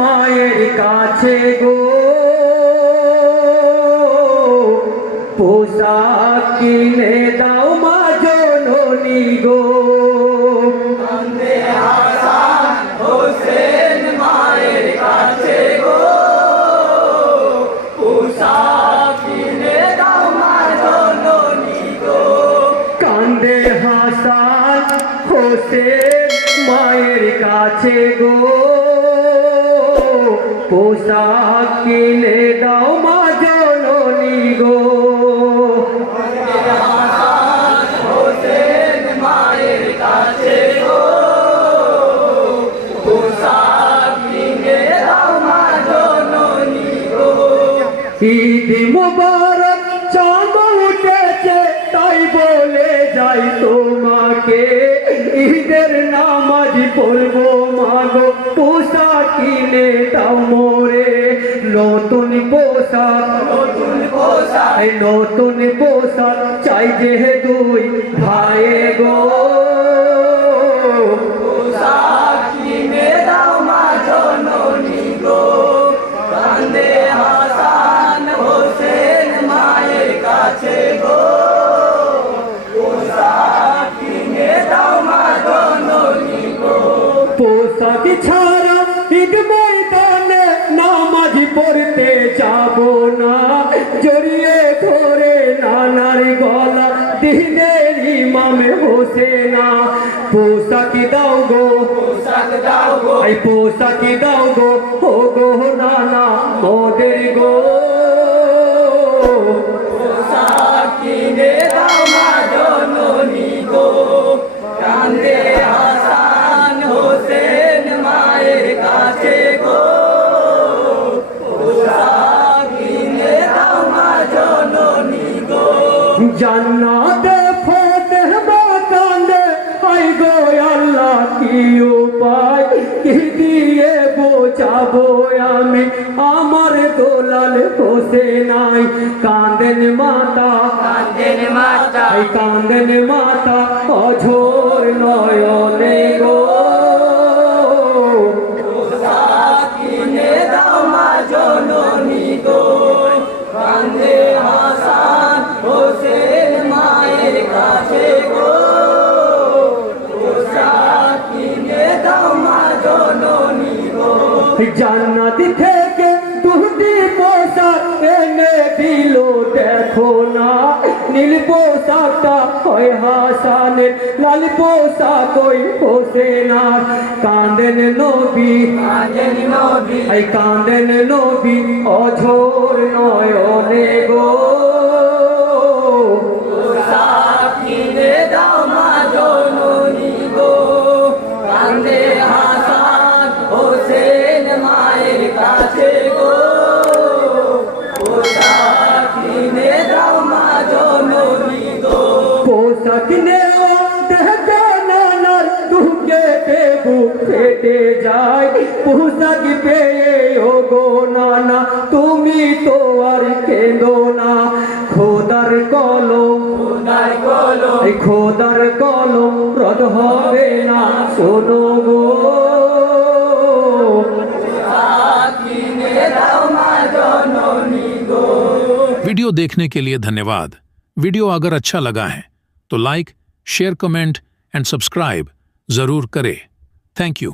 মায়ের কাছে গো। পোশাক কিনে দাও মা জননী গো। মায়ের কাছে গো। পোশাক কিনে দাও মা জননী গো। ঈদ মুবারক চাঁদ উঠেছে তাই বলে যাই তোমাকে। নামাজ পড়ব মাগো পোশাক কিনে দাও মোরে। নতুন পোশাক নতুন পোশাক। পোশাক চাই যে দুই ভাই গো। পোশাক ছাড়া ঈদ ময়দানে নামাজ পড়তে যাব না। জড়িয়ে ধরে নানার গলা দিনের ইমামে হোসেনা। পোশাক দাও গো পোশাক দাও গো। পোশাক দাও গো ও গো নানা মোদের গো। জান্নাতে ফতে বাকানে হাই গো আল্লাহ কি উপায়? কি দিয়ে বোঝাবো আমি? আমার দোলাল হোসে নাই। কান্দেন মাতা। কান্দেন মাতা। কান্দেন মাতা অঝোর নয়নে জান্নাত থেকে দুটি পোশাক এনে দিল দেখো না নীল পোশাকটা হয় হাসানের লাল পোশাক ওই হোসেনার। কান্দেন নবী কান্দেন নবী অঝোর নয়নে গো। যায় পোশাক পেয়ে ও গো নানা তুমি তো আর কেঁদো না খোদার কলম খোদার কলম এই খোদার কলম রদ হবে না শোনো গো পোশাক কিনে দাও মা জননী গো वीडियो देखने के लिए धन्यवाद वीडियो अगर अच्छा लगा है तो like share comment and subscribe जरूर करें थैंक यू